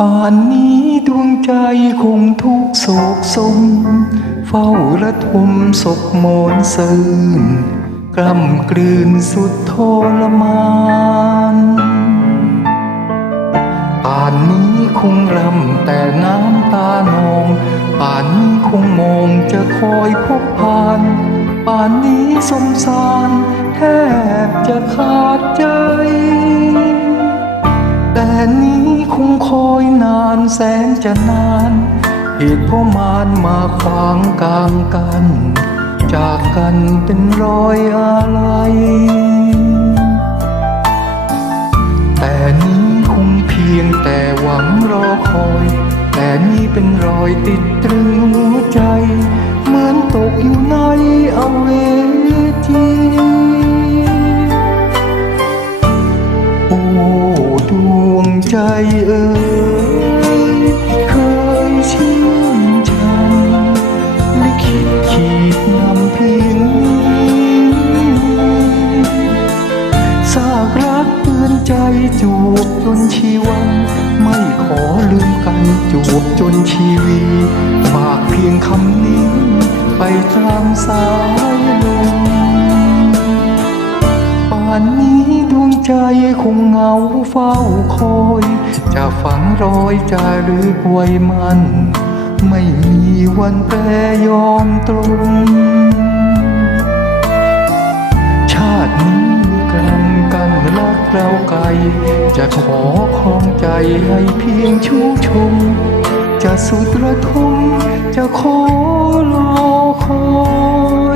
ป่านนี้ดวงใจคงทุกโศกสม เฝ้าระทมศกโมนซื่นกล้ำกลืนสุดทรมานป่านนี้คงรำแต่น้ำตานองป่านนี้คงมองจะคอยพบผ่านป่านนี้สมสารแทบจะขาดใจ แสนจะนานเหตุพมารมาขวางกลางกัน จากกันเป็นรอยอะไร แต่นี้คงเพียงแต่หวังรอคอย แต่นี่เป็นรอยติดตรึงหัวใจ เหมือนตกอยู่ในอเวจีโอ้ดวงใจเอ่ย ซากรักเตือนใจจูบจนชีวัน ไม่ขอลืมกันจูบจนชีวีฝากเพียงคำนี้ ไปตามสายลมป่านนี้ดวงใจคงเหงาเฝ้าคอย จะฝังรอยจารึกไว้มัน ไม่มีวันแปรยอมตรง ชาตินี้ รักเราไกล จะขอครองใจให้เพียงชูชม จะสุดระทมจะขอรอคอย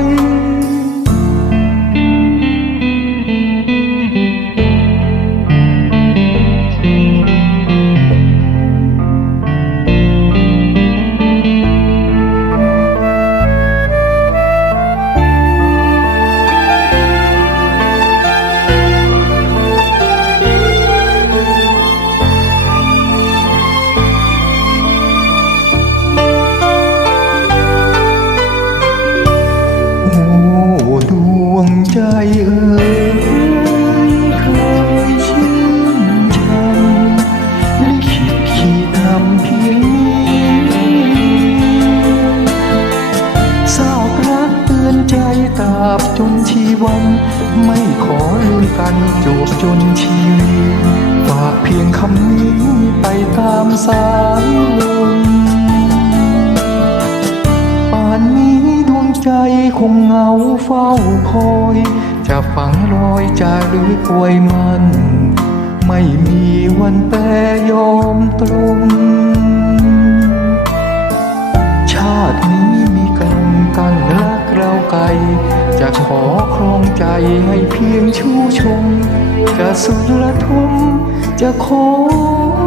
จนชีวัน ไม่ขอลืมกันจูบจนชีวีฝากเพียงคำนี้ไปตามสายลมป่านนี้ดวงใจคงเหงาเฝ้าคอย จะฝังรอยจารึกไว้มัน ไม่มีวันแปรยอมตรง ให้เพียงชูชม จะสุดระทมจะขอ